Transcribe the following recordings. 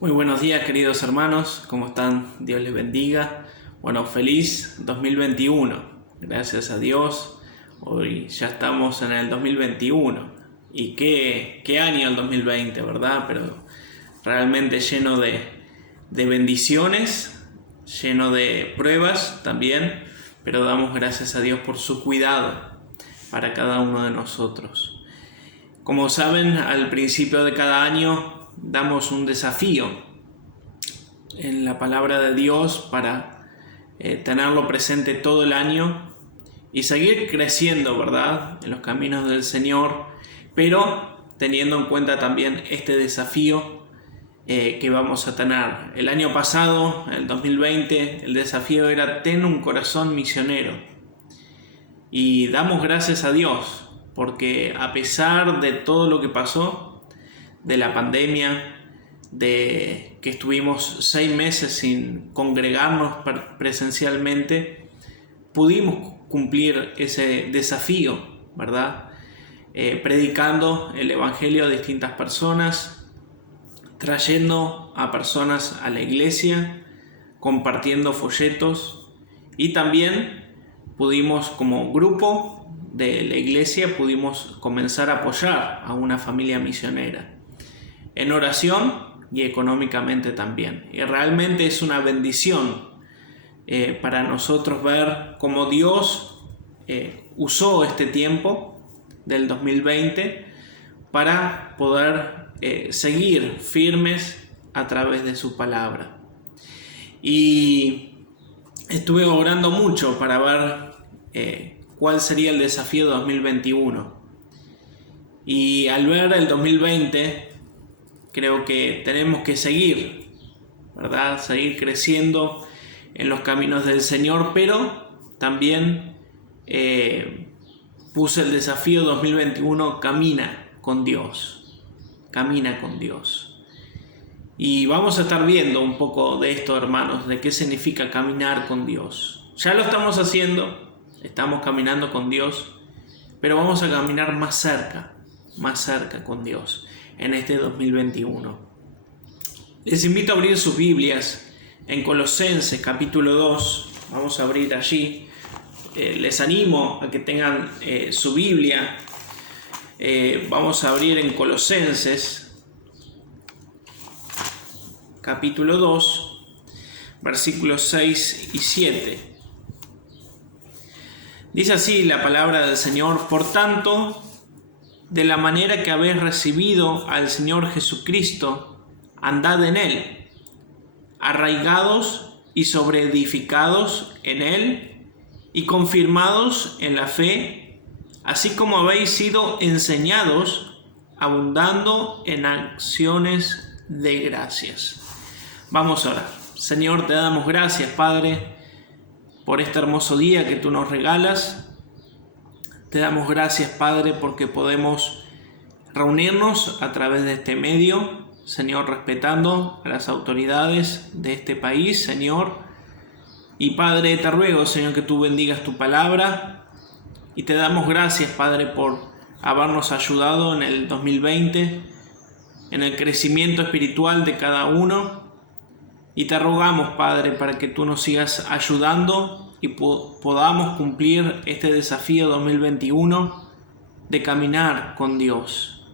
Muy buenos días, queridos hermanos, ¿cómo están? Dios les bendiga. Bueno, feliz 2021. Gracias a Dios. Hoy ya estamos en el 2021. Y qué año el 2020, ¿verdad? Pero realmente lleno de bendiciones, lleno de pruebas también. Pero damos gracias a Dios por su cuidado para cada uno de nosotros. Como saben, al principio de cada año damos un desafío en la palabra de Dios para tenerlo presente todo el año y seguir creciendo, ¿verdad?, en los caminos del Señor, pero teniendo en cuenta también este desafío que vamos a tener. El año pasado, el 2020, el desafío era ten un corazón misionero. Y damos gracias a Dios porque a pesar de todo lo que pasó, de la pandemia, de que estuvimos 6 meses sin congregarnos presencialmente, pudimos cumplir ese desafío, ¿verdad? Predicando el Evangelio a distintas personas, trayendo a personas a la iglesia, compartiendo folletos, y también pudimos, como grupo de la iglesia, pudimos comenzar a apoyar a una familia misionera en oración y económicamente también. Y realmente es una bendición para nosotros ver cómo Dios usó este tiempo del 2020 para poder seguir firmes a través de su palabra. Y estuve orando mucho para ver cuál sería el desafío 2021. Y al ver el 2020, creo que tenemos que seguir, ¿verdad? Seguir creciendo en los caminos del Señor, pero también puse el desafío 2021, camina con Dios. Camina con Dios. Y vamos a estar viendo un poco de esto, hermanos, de qué significa caminar con Dios. Ya lo estamos haciendo. Estamos caminando con Dios, pero vamos a caminar más cerca con Dios en este 2021. Les invito a abrir sus Biblias en Colosenses capítulo 2. Vamos a abrir allí. Les animo a que tengan su Biblia. Vamos a abrir en Colosenses capítulo 2, versículos 6 y 7. Dice así la palabra del Señor: por tanto, de la manera que habéis recibido al Señor Jesucristo, andad en Él, arraigados y sobreedificados en Él y confirmados en la fe, así como habéis sido enseñados, abundando en acciones de gracias. Vamos a orar. Señor, te damos gracias, Padre, por este hermoso día que tú nos regalas. Te damos gracias, Padre, porque podemos reunirnos a través de este medio, Señor, respetando a las autoridades de este país, Señor. Y Padre, te ruego, Señor, que tú bendigas tu palabra. Y te damos gracias, Padre, por habernos ayudado en el 2020, en el crecimiento espiritual de cada uno. Y te rogamos, Padre, para que tú nos sigas ayudando y podamos cumplir este desafío 2021 de caminar con Dios.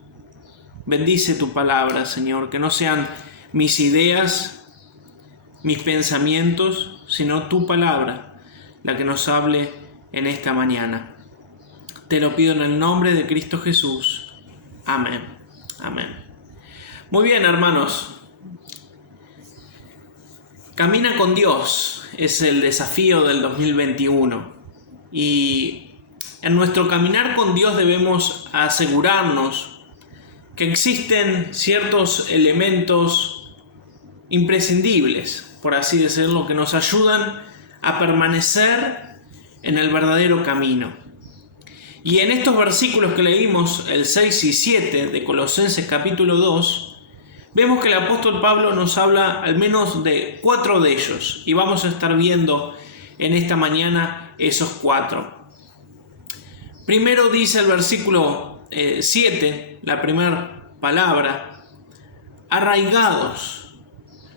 Bendice tu palabra, Señor, que no sean mis ideas, mis pensamientos, sino tu palabra la que nos hable en esta mañana. Te lo pido en el nombre de Cristo Jesús. Amén. Amén. Muy bien, hermanos. Camina con Dios es el desafío del 2021. Y en nuestro caminar con Dios debemos asegurarnos que existen ciertos elementos imprescindibles, por así decirlo, que nos ayudan a permanecer en el verdadero camino. Y en estos versículos que leímos, el 6 y 7 de Colosenses capítulo 2, vemos que el apóstol Pablo nos habla al menos de 4 de ellos, y vamos a estar viendo en esta mañana esos 4. Primero dice el versículo 7, la primera palabra, arraigados.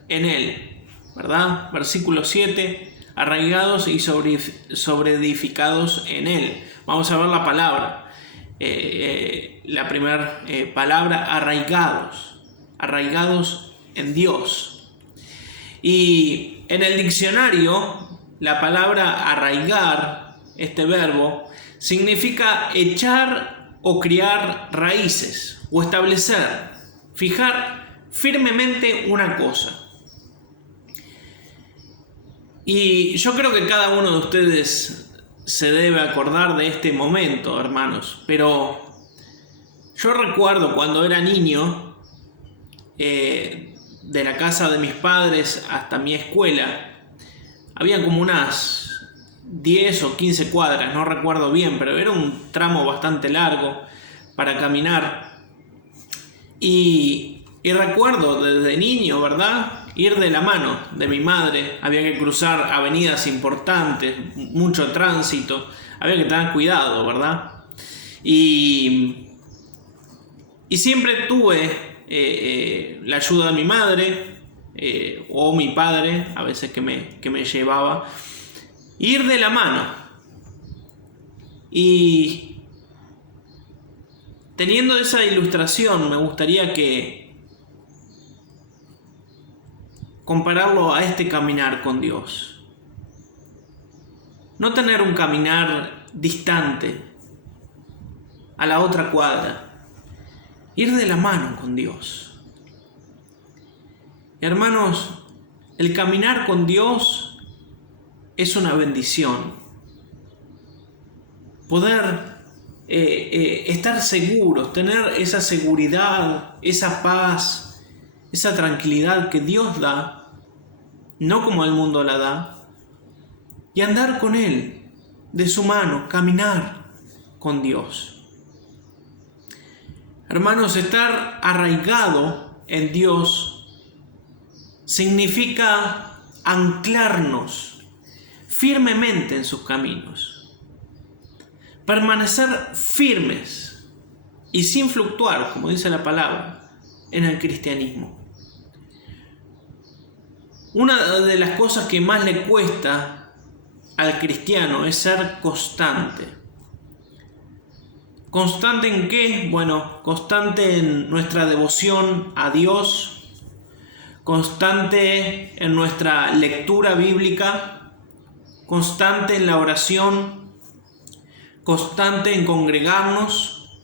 en Él, ¿verdad? Versículo 7, arraigados y sobreedificados en Él. Vamos a ver la palabra. La primera palabra, arraigados en Dios. Y en el diccionario, la palabra arraigar, este verbo, significa echar o criar raíces, o establecer, fijar firmemente una cosa. Y yo creo que cada uno de ustedes se debe acordar de este momento, hermanos, pero yo recuerdo cuando era niño, de la casa de mis padres hasta mi escuela, había como unas 10 o 15 cuadras, no recuerdo bien, pero era un tramo bastante largo para caminar. Y recuerdo desde niño, ¿verdad?, ir de la mano de mi madre. Había que cruzar avenidas importantes, mucho tránsito, había que tener cuidado, ¿verdad? Y siempre tuve la ayuda de mi madre o mi padre, a veces que me llevaba, ir de la mano. Y teniendo esa ilustración, me gustaría compararlo a este caminar con Dios. No tener un caminar distante, a la otra cuadra. Ir de la mano con Dios. Hermanos, el caminar con Dios es una bendición. Poder estar seguros, tener esa seguridad, esa paz, esa tranquilidad que Dios da, no como el mundo la da, y andar con Él, de su mano, caminar con Dios. Hermanos, estar arraigado en Dios significa anclarnos firmemente en sus caminos, permanecer firmes y sin fluctuar, como dice la palabra, en el cristianismo. Una de las cosas que más le cuesta al cristiano es ser constante. ¿Constante en qué? Bueno, constante en nuestra devoción a Dios, constante en nuestra lectura bíblica, constante en la oración, constante en congregarnos,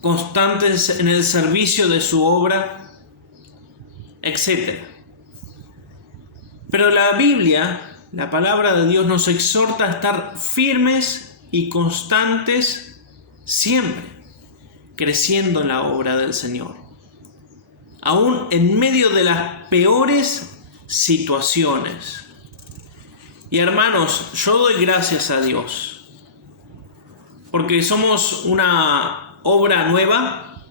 constantes en el servicio de su obra, etc. Pero la Biblia, la palabra de Dios, nos exhorta a estar firmes y constantes siempre, creciendo en la obra del Señor, aún en medio de las peores situaciones. Y hermanos, yo doy gracias a Dios, porque somos una obra nueva.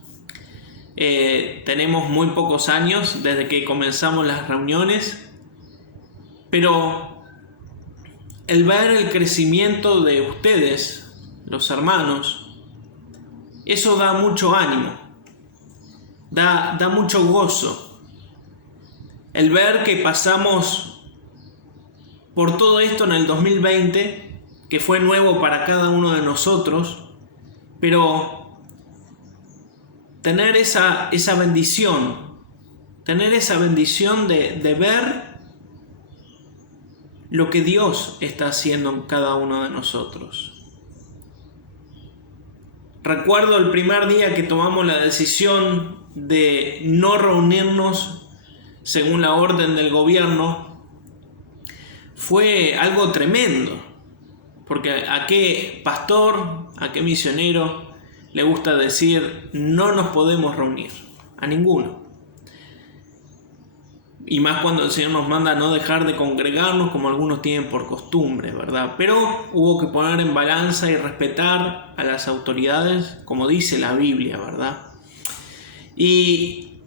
Tenemos muy pocos años desde que comenzamos las reuniones, pero el ver el crecimiento de ustedes, los hermanos, eso da mucho ánimo, da mucho gozo. El ver que pasamos por todo esto en el 2020, que fue nuevo para cada uno de nosotros, pero tener esa bendición, de ver lo que Dios está haciendo en cada uno de nosotros. Recuerdo el primer día que tomamos la decisión de no reunirnos según la orden del gobierno. Fue algo tremendo, porque a qué pastor, a qué misionero le gusta decir no nos podemos reunir, a ninguno. Y más cuando el Señor nos manda a no dejar de congregarnos como algunos tienen por costumbre, ¿verdad? Pero hubo que poner en balanza y respetar a las autoridades, como dice la Biblia, ¿verdad? Y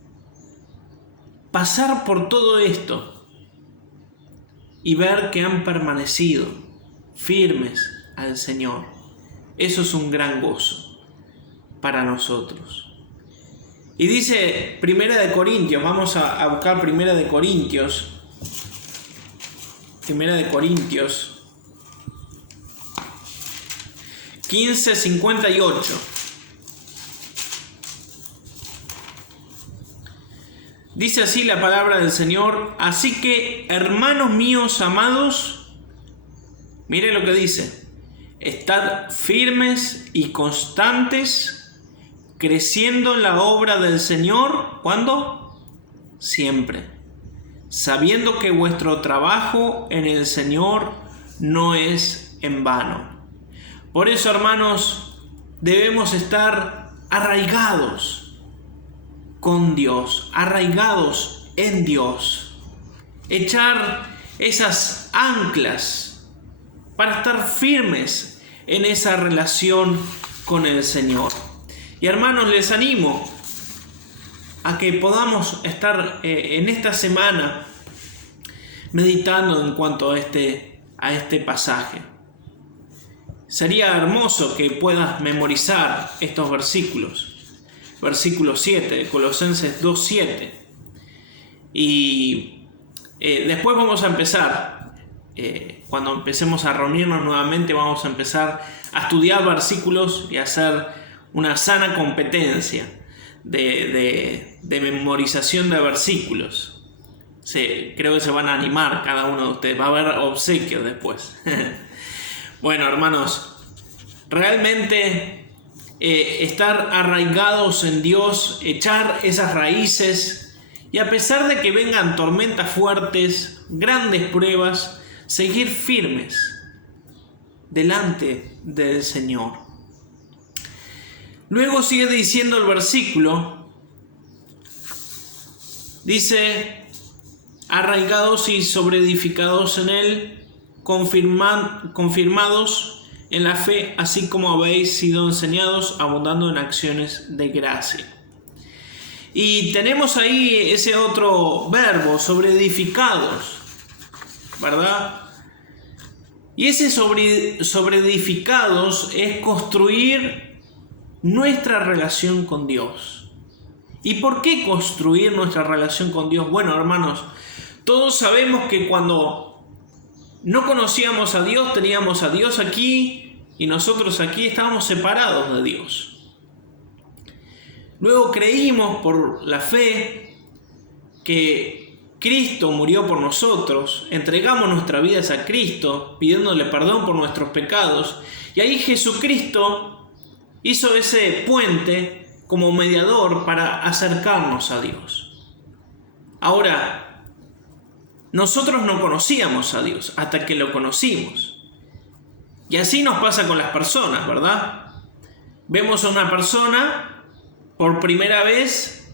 pasar por todo esto y ver que han permanecido firmes al Señor, eso es un gran gozo para nosotros. Y dice Primera de Corintios, vamos a buscar Primera de Corintios 15:58. Dice así la palabra del Señor: así que, hermanos míos amados, mire lo que dice: estad firmes y constantes, creciendo en la obra del Señor. ¿Cuándo? Siempre, sabiendo que vuestro trabajo en el Señor no es en vano. Por eso, hermanos, debemos estar arraigados con Dios, arraigados en Dios, echar esas anclas para estar firmes en esa relación con el Señor. Y hermanos, les animo a que podamos estar en esta semana meditando en cuanto a este pasaje. Sería hermoso que puedas memorizar estos versículos. Versículo 7 de Colosenses 2:7. Y después vamos a empezar, cuando empecemos a reunirnos nuevamente, vamos a empezar a estudiar versículos y a hacer una sana competencia de memorización de versículos. Sí, creo que se van a animar cada uno de ustedes. Va a haber obsequios después. Bueno, hermanos, realmente estar arraigados en Dios, echar esas raíces, y a pesar de que vengan tormentas fuertes, grandes pruebas, seguir firmes delante del Señor. Luego sigue diciendo el versículo, dice: arraigados y sobreedificados en Él, confirmados en la fe, así como habéis sido enseñados, abundando en acciones de gracia. Y tenemos ahí ese otro verbo, sobreedificados, ¿verdad? Y ese sobreedificados es construir nuestra relación con Dios. ¿Y por qué construir nuestra relación con Dios? Bueno, hermanos, todos sabemos que cuando no conocíamos a Dios, teníamos a Dios aquí y nosotros aquí estábamos separados de Dios. Luego creímos por la fe que Cristo murió por nosotros, entregamos nuestra vida a Cristo, pidiéndole perdón por nuestros pecados, y ahí Jesucristo hizo ese puente como mediador para acercarnos a Dios. Ahora, nosotros no conocíamos a Dios hasta que lo conocimos. Y así nos pasa con las personas, ¿verdad? Vemos a una persona por primera vez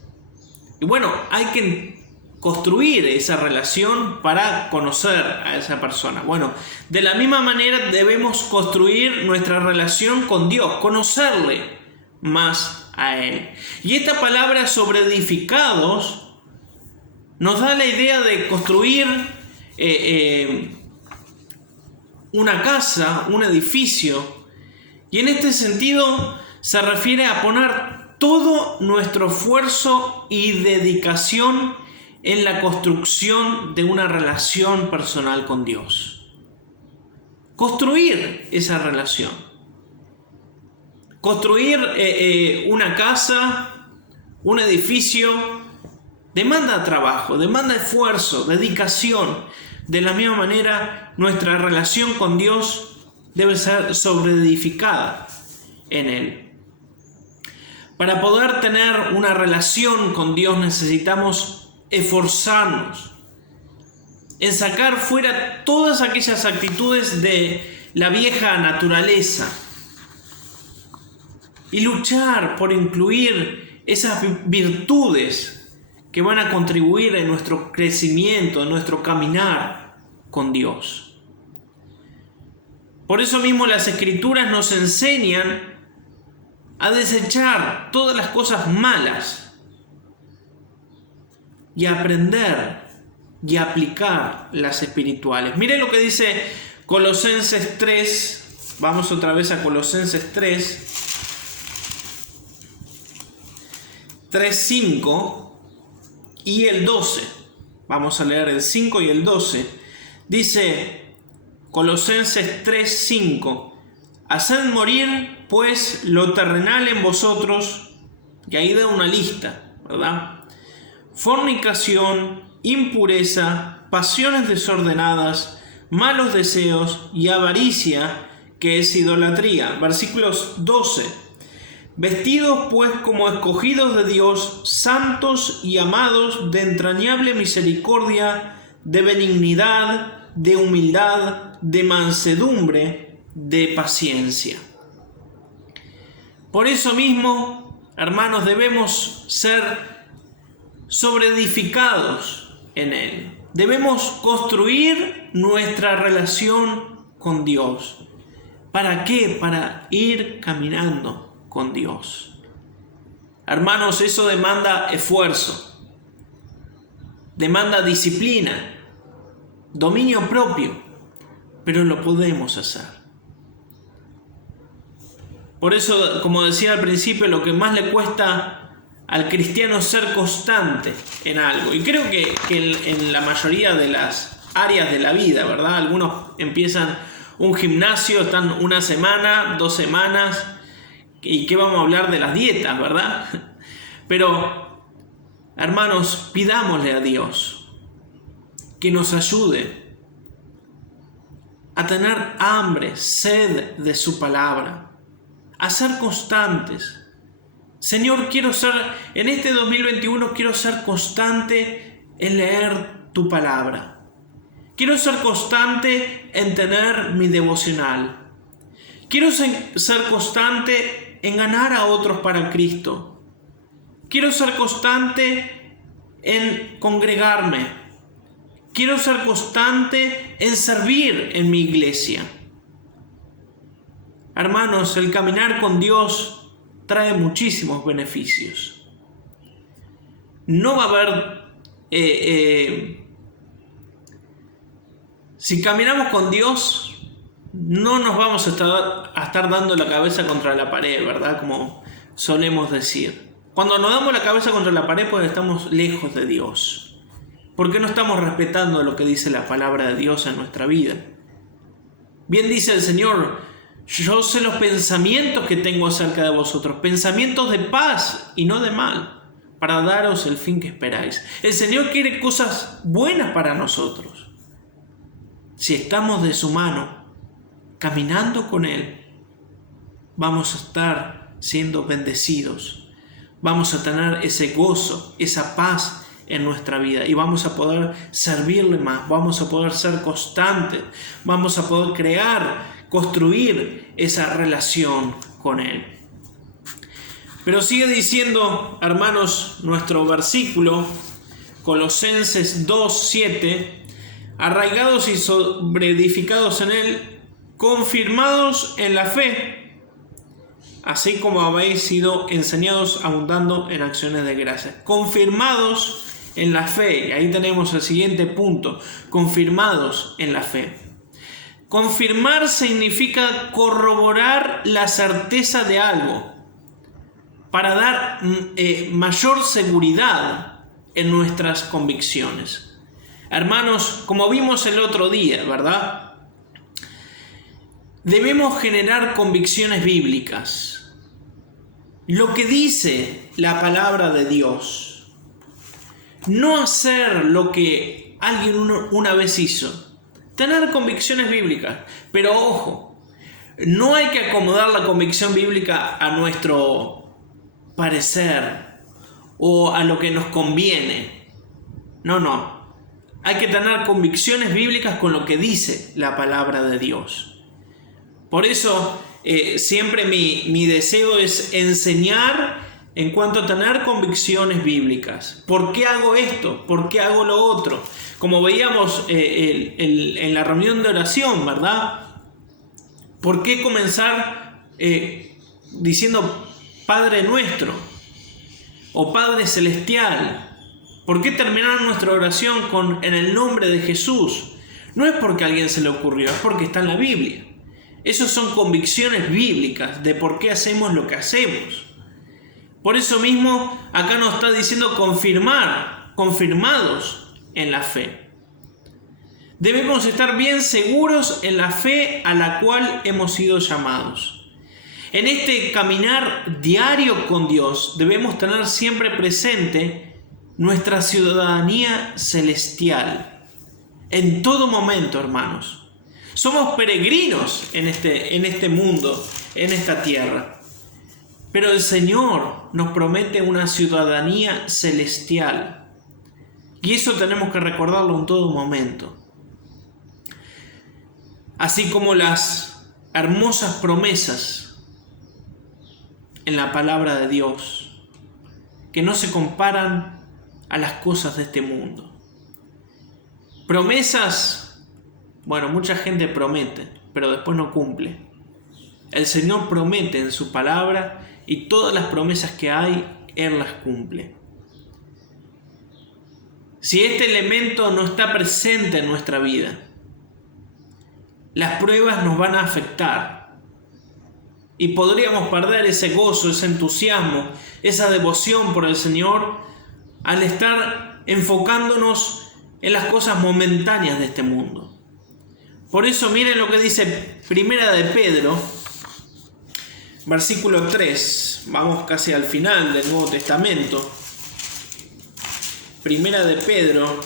y bueno, hay que construir esa relación para conocer a esa persona. Bueno, de la misma manera debemos construir nuestra relación con Dios, conocerle más a Él. Y esta palabra sobreedificados nos da la idea de construir una casa, un edificio, y en este sentido se refiere a poner todo nuestro esfuerzo y dedicación en la construcción de una relación personal con Dios. Construir esa relación. Construir una casa, un edificio, demanda trabajo, demanda esfuerzo, dedicación. De la misma manera, nuestra relación con Dios debe ser sobreedificada en Él. Para poder tener una relación con Dios necesitamos esforzarnos en sacar fuera todas aquellas actitudes de la vieja naturaleza y luchar por incluir esas virtudes que van a contribuir en nuestro crecimiento, en nuestro caminar con Dios. Por eso mismo las Escrituras nos enseñan a desechar todas las cosas malas y a aprender y a aplicar las espirituales. Miren lo que dice Colosenses 3. Vamos otra vez a Colosenses 3. 3:5 y el 12. Vamos a leer el 5 y el 12. Dice Colosenses 3:5: haced morir pues lo terrenal en vosotros, y ahí da una lista, ¿verdad? Fornicación, impureza, pasiones desordenadas, malos deseos y avaricia, que es idolatría. Versículos 12: vestidos pues como escogidos de Dios, santos y amados, de entrañable misericordia, de benignidad, de humildad, de mansedumbre, de paciencia. Por eso mismo, hermanos, debemos ser sobreedificados en Él. Debemos construir nuestra relación con Dios. ¿Para qué? Para ir caminando con Dios. Hermanos, eso demanda esfuerzo, demanda disciplina, dominio propio, pero lo podemos hacer. Por eso, como decía al principio, lo que más le cuesta al cristiano es ser constante en algo. Y creo que en la mayoría de las áreas de la vida, ¿verdad? Algunos empiezan un gimnasio, están una semana, 2 semanas, y qué vamos a hablar de las dietas, ¿verdad? Pero, hermanos, pidámosle a Dios que nos ayude a tener hambre, sed de su palabra, a ser constantes. Señor, en este 2021 quiero ser constante en leer tu palabra. Quiero ser constante en tener mi devocional. Quiero ser constante en ganar a otros para Cristo. Quiero ser constante en congregarme. Quiero ser constante en servir en mi iglesia. Hermanos, el caminar con Dios trae muchísimos beneficios. No va a haber... si caminamos con Dios, no nos vamos a estar dando la cabeza contra la pared, ¿verdad? Como solemos decir. Cuando nos damos la cabeza contra la pared, pues estamos lejos de Dios. Porque no estamos respetando lo que dice la palabra de Dios en nuestra vida. Bien dice el Señor: yo sé los pensamientos que tengo acerca de vosotros, pensamientos de paz y no de mal, para daros el fin que esperáis. El Señor quiere cosas buenas para nosotros. Si estamos de su mano, caminando con Él, vamos a estar siendo bendecidos. Vamos a tener ese gozo, esa paz en nuestra vida, y vamos a poder servirle más, vamos a poder ser constantes, vamos a poder construir esa relación con Él. Pero sigue diciendo, hermanos, nuestro versículo, Colosenses 2:7: arraigados y sobreedificados en Él, confirmados en la fe, así como habéis sido enseñados, abundando en acciones de gracia. Confirmados en la fe. Y ahí tenemos el siguiente punto: confirmados en la fe. Confirmar significa corroborar la certeza de algo para dar mayor seguridad en nuestras convicciones. Hermanos, como vimos el otro día, ¿verdad? Debemos generar convicciones bíblicas. Lo que dice la palabra de Dios. No hacer lo que alguien una vez hizo. Tener convicciones bíblicas. Pero ojo, no hay que acomodar la convicción bíblica a nuestro parecer o a lo que nos conviene. No. Hay que tener convicciones bíblicas con lo que dice la palabra de Dios. Por eso siempre mi deseo es enseñar en cuanto a tener convicciones bíblicas. ¿Por qué hago esto? ¿Por qué hago lo otro? Como veíamos en la reunión de oración, ¿verdad? ¿Por qué comenzar diciendo Padre nuestro o Padre celestial? ¿Por qué terminar nuestra oración con en el nombre de Jesús? No es porque a alguien se le ocurrió, es porque está en la Biblia. Esas son convicciones bíblicas de por qué hacemos lo que hacemos. Por eso mismo acá nos está diciendo confirmados en la fe. Debemos estar bien seguros en la fe a la cual hemos sido llamados. En este caminar diario con Dios debemos tener siempre presente nuestra ciudadanía celestial. En todo momento, hermanos. Somos peregrinos en este mundo, en esta tierra. Pero el Señor nos promete una ciudadanía celestial. Y eso tenemos que recordarlo en todo momento. Así como las hermosas promesas en la palabra de Dios, que no se comparan a las cosas de este mundo. Promesas, mucha gente promete, pero después no cumple. El Señor promete en su palabra y todas las promesas que hay, Él las cumple. Si este elemento no está presente en nuestra vida, las pruebas nos van a afectar y podríamos perder ese gozo, ese entusiasmo, esa devoción por el Señor al estar enfocándonos en las cosas momentáneas de este mundo. Por eso miren lo que dice Primera de Pedro, versículo 3, vamos casi al final del Nuevo Testamento. Primera de Pedro,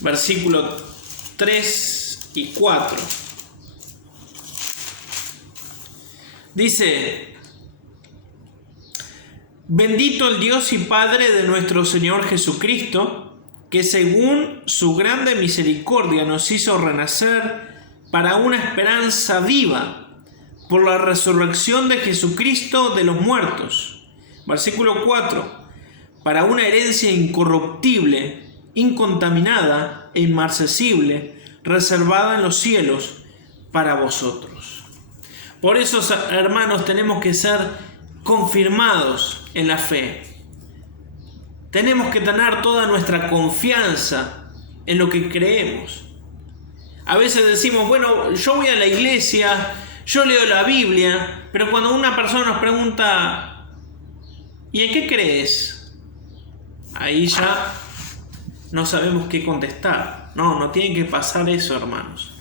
versículo 3 y 4. Dice: bendito el Dios y Padre de nuestro Señor Jesucristo, que según su grande misericordia nos hizo renacer para una esperanza viva por la resurrección de Jesucristo de los muertos. Versículo 4. Para una herencia incorruptible, incontaminada e inmarcesible, reservada en los cielos para vosotros. Por eso, hermanos, tenemos que ser confirmados en la fe. Tenemos que tener toda nuestra confianza en lo que creemos. A veces decimos, yo voy a la iglesia, yo leo la Biblia, pero cuando una persona nos pregunta, ¿y en qué crees? Ahí ya no sabemos qué contestar. No tiene que pasar eso, hermanos.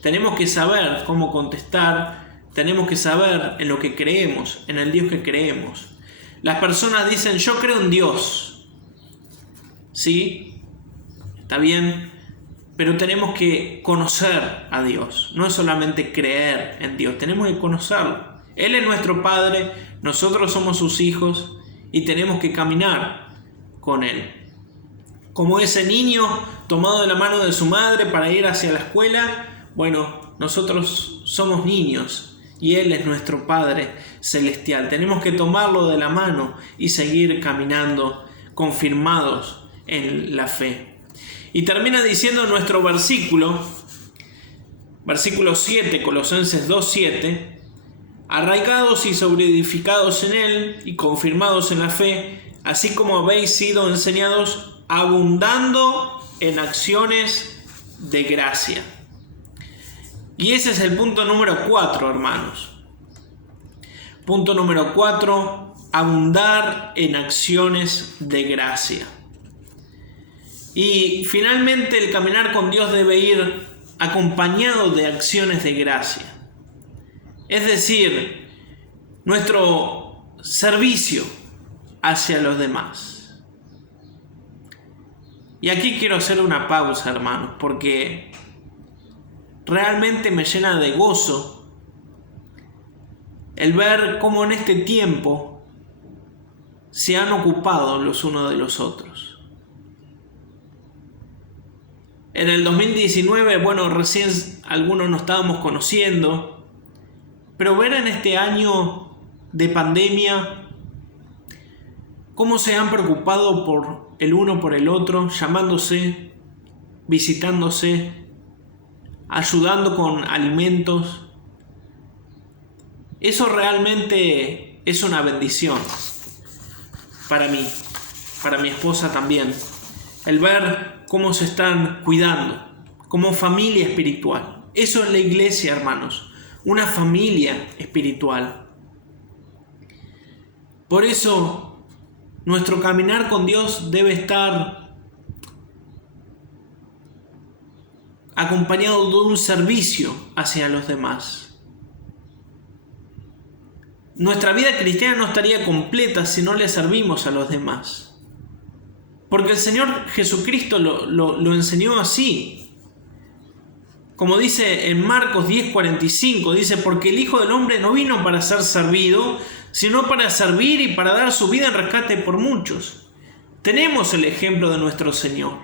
Tenemos que saber cómo contestar, tenemos que saber en lo que creemos, en el Dios que creemos. Las personas dicen, yo creo en Dios. Sí, está bien, pero tenemos que conocer a Dios. No es solamente creer en Dios, tenemos que conocerlo. Él es nuestro Padre, nosotros somos sus hijos y tenemos que caminar con Él. Como ese niño tomado de la mano de su madre para ir hacia la escuela, nosotros somos niños y Él es nuestro Padre celestial. Tenemos que tomarlo de la mano y seguir caminando confirmados en la fe. Y termina diciendo nuestro versículo 7, Colosenses 2:7, arraigados y sobreedificados en Él y confirmados en la fe, así como habéis sido enseñados, abundando en acciones de gracia. Y ese es el punto número 4, hermanos. Punto número 4, abundar en acciones de gracia. Y finalmente el caminar con Dios debe ir acompañado de acciones de gracia. Es decir, nuestro servicio hacia los demás. Y aquí quiero hacer una pausa, hermanos, porque realmente me llena de gozo el ver cómo en este tiempo se han ocupado los unos de los otros. En el 2019, recién algunos nos estábamos conociendo, pero ver en este año de pandemia cómo se han preocupado por el uno por el otro, llamándose, visitándose, ayudando con alimentos. Eso realmente es una bendición para mí, para mi esposa también. El ver cómo se están cuidando como familia espiritual. Eso es la iglesia, hermanos. una familia espiritual. Por eso, nuestro caminar con Dios debe estar acompañado de un servicio hacia los demás. Nuestra vida cristiana no estaría completa si no le servimos a los demás. Porque el Señor Jesucristo lo enseñó así. Como dice en Marcos 10:45, dice: porque el Hijo del Hombre no vino para ser servido, sino para servir y para dar su vida en rescate por muchos. Tenemos el ejemplo de nuestro Señor.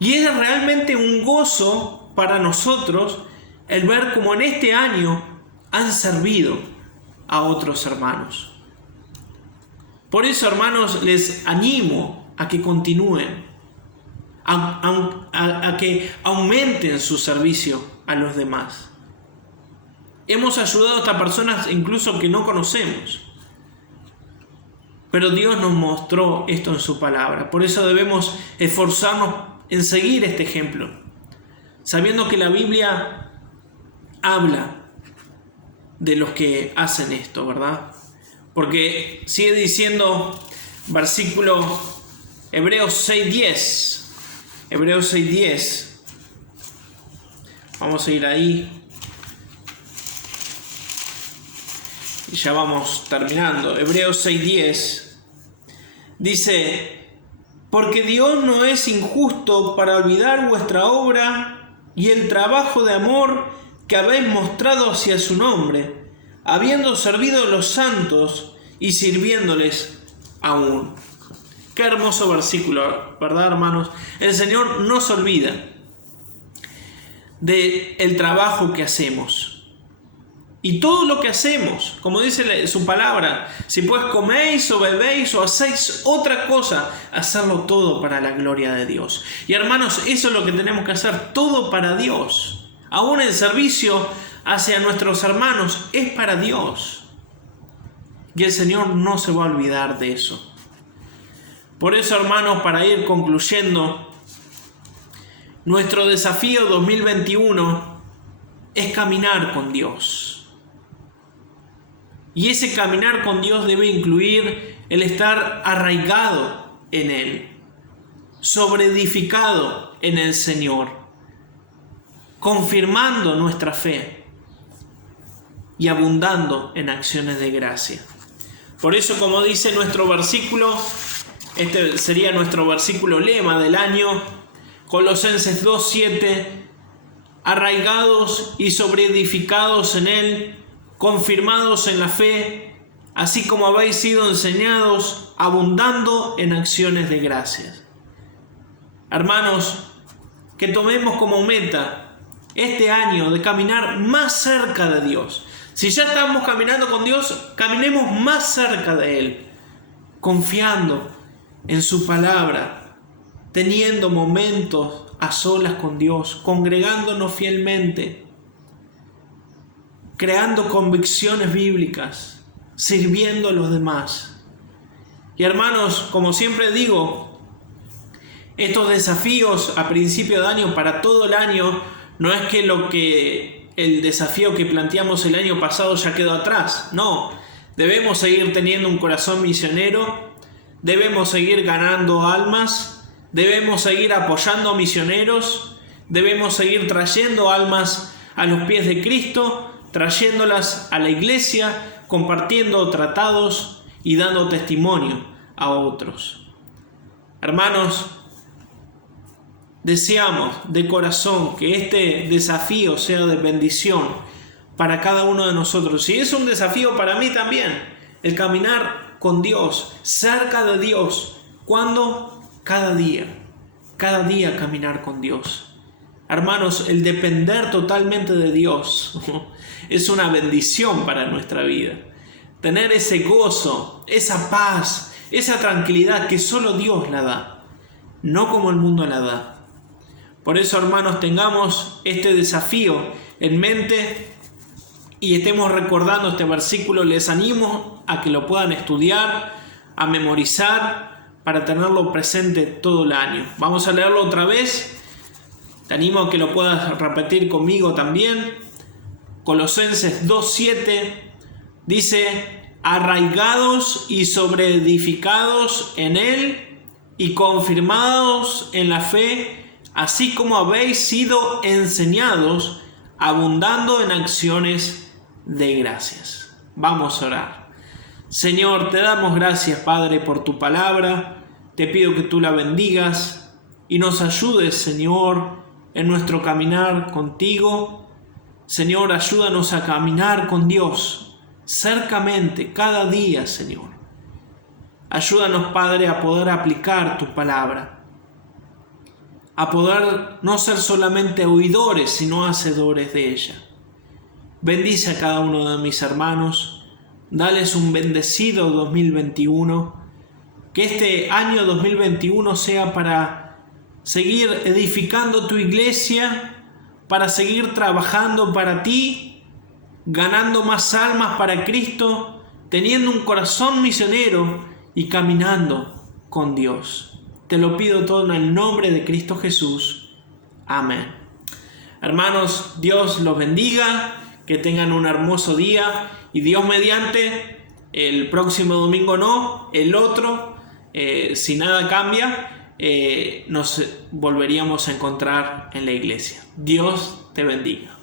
Y es realmente un gozo para nosotros el ver cómo en este año han servido a otros hermanos. Por eso, hermanos, les animo a que continúen, a que aumenten su servicio a los demás. Hemos ayudado a estas personas incluso que no conocemos, pero Dios nos mostró esto en su palabra. Por eso debemos esforzarnos en seguir este ejemplo, sabiendo que la Biblia habla de los que hacen esto, ¿verdad? Porque sigue diciendo versículo Hebreos 6:10. Vamos a ir ahí. Y ya vamos terminando. Hebreos 6:10 dice: porque Dios no es injusto para olvidar vuestra obra y el trabajo de amor que habéis mostrado hacia su nombre, habiendo servido a los santos y sirviéndoles aún. Qué hermoso versículo, ¿verdad, hermanos? El Señor no se olvida del trabajo que hacemos. Y todo lo que hacemos, como dice su palabra, si pues coméis o bebéis o hacéis otra cosa, hacerlo todo para la gloria de Dios. Y hermanos, eso es lo que tenemos que hacer, todo para Dios. Aún el servicio hacia nuestros hermanos es para Dios. Y el Señor no se va a olvidar de eso. Por eso, hermanos, para ir concluyendo, nuestro desafío 2021 es caminar con Dios. Y ese caminar con Dios debe incluir el estar arraigado en Él, sobreedificado en el Señor, confirmando nuestra fe y abundando en acciones de gracia. Por eso, como dice nuestro versículo, este sería nuestro versículo lema del año, Colosenses 2:7, arraigados y sobreedificados en Él, confirmados en la fe, así como habéis sido enseñados, abundando en acciones de gracias. Hermanos, que tomemos como meta este año de caminar más cerca de Dios. Si ya estamos caminando con Dios, caminemos más cerca de Él, confiando en su palabra, teniendo momentos a solas con Dios, congregándonos fielmente, creando convicciones bíblicas, sirviendo a los demás. Y hermanos, como siempre digo, estos desafíos a principio de año, para todo el año, no es que el desafío que planteamos el año pasado ya quedó atrás. No, debemos seguir teniendo un corazón misionero, debemos seguir ganando almas, debemos seguir apoyando a misioneros, debemos seguir trayendo almas a los pies de Cristo, trayéndolas a la iglesia, compartiendo tratados y dando testimonio a otros. Hermanos, deseamos de corazón que este desafío sea de bendición para cada uno de nosotros. Y es un desafío para mí también, el caminar con Dios, cerca de Dios. ¿Cuándo? Cada día caminar con Dios. Hermanos, el depender totalmente de Dios es una bendición para nuestra vida. Tener ese gozo, esa paz, esa tranquilidad que solo Dios la da, no como el mundo la da. Por eso, hermanos, tengamos este desafío en mente y estemos recordando este versículo. Les animo a que lo puedan estudiar, a memorizar, para tenerlo presente todo el año. Vamos a leerlo otra vez. Te animo a que lo puedas repetir conmigo también. Colosenses 2:7 dice: arraigados y sobreedificados en Él y confirmados en la fe, así como habéis sido enseñados, abundando en acciones de gracias. Vamos a orar. Señor, te damos gracias, Padre, por tu palabra. Te pido que tú la bendigas y nos ayudes, Señor, en nuestro caminar contigo. Señor, ayúdanos a caminar con Dios cercamente cada día, Señor. Ayúdanos, Padre, a poder aplicar tu palabra, a poder no ser solamente oidores, sino hacedores de ella. Bendice a cada uno de mis hermanos. Dales un bendecido 2021. Que este año 2021 sea para seguir edificando tu iglesia, para seguir trabajando para ti, ganando más almas para Cristo, teniendo un corazón misionero y caminando con Dios. Te lo pido todo en el nombre de Cristo Jesús. Amén. Hermanos, Dios los bendiga, que tengan un hermoso día y Dios mediante, el próximo domingo no, el otro, si nada cambia, nos volveríamos a encontrar en la iglesia. Dios te bendiga.